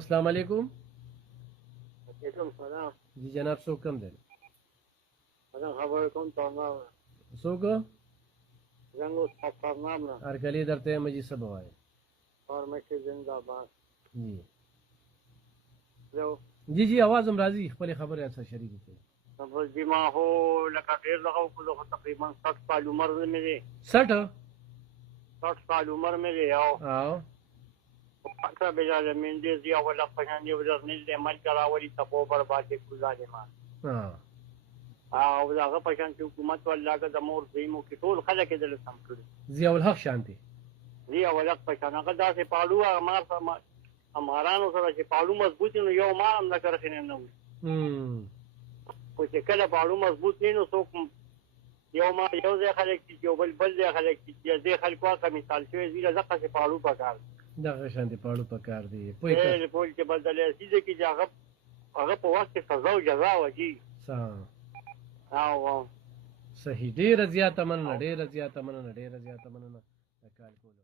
अस्सलाम वालेकुम। वालेकुम सलाम। जी जनाब, सो कम दिन अगर खबर कौन तोड़ना सो को जंगो सफरना ना अरकली दरते मजी सब आए। और मैं के जिंदाबाद जी लो जी जी, आवाज हम राजी खपल खबर ऐसा शरीक से सब जिमा हो लका देर लगाओ को तकरीबन 60 साल उम्र में मेरे 60 साल उम्र में ले आओ आओ। पक्का बेजा जमीन दे दिया वाला पहचान वजह नहीं ले मल करा वाली तबो बर्बाद गुजारे मां हाँ हाँ वजह पहचान की हुकूमत वाला का दमोर दीमो की टोल खला के दल सम कर जियाउल हक शांति दिया वाला पहचान का दा से पालू हमारा नो सरा से पालू मजबूत नो यो मां न कर खने न कुछ कला पालू मजबूत नहीं नो सो یو ما یو ځای خلک چې یو بل ځای خلک چې دې خلکو هغه مثال شوی زیله ځکه چې پاړو پکار دغه شانتي پاړو پکار دی پوي ته پول چې بدلې سیده کې چې هغه په وخت کې سزا او جزا وږي صحیح. ډیره زیاته مننه، ډیره زیاته مننه، ډیره زیاته مننه د کال کولو